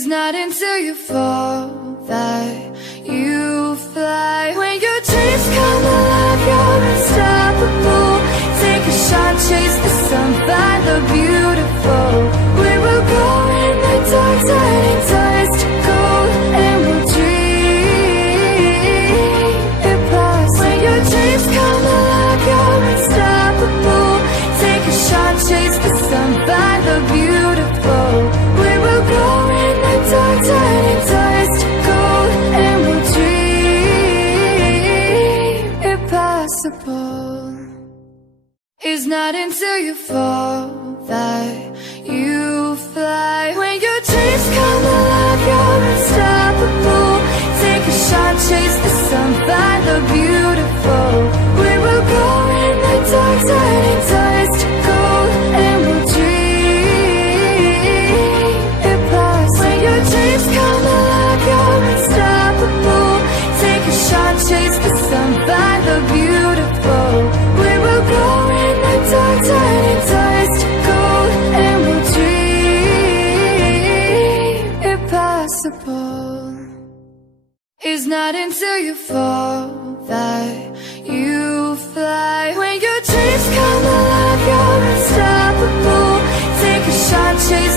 It's not until you fall that you fly. When your dreams come alive, you're unstoppable. Take a shot, chase the sun, find the beautiful. We will go in the dark, turning dust to gold, and we'll dream it past. When your dreams come alive, you're unstoppable. Take a shot, chase the sun, find the beautiful. We will go in the dark, turning dust to gold, and we'll dream it possible. It's not until you fall that you fly. When your dreams come alive, you're unstoppable. Take a shot, chase the sun, find the beautiful. We will go in the dark, turning dust to gold, and we'll dream it past. When your dreams come alive, you're unstoppable. Take a shot, chase the sun, find the beautiful. We will go in the dark, turning dust to gold, and we'll dream it possible. It's not until you fall that you fly. When your dreams come alive, you're unstoppable. Take a shot, chase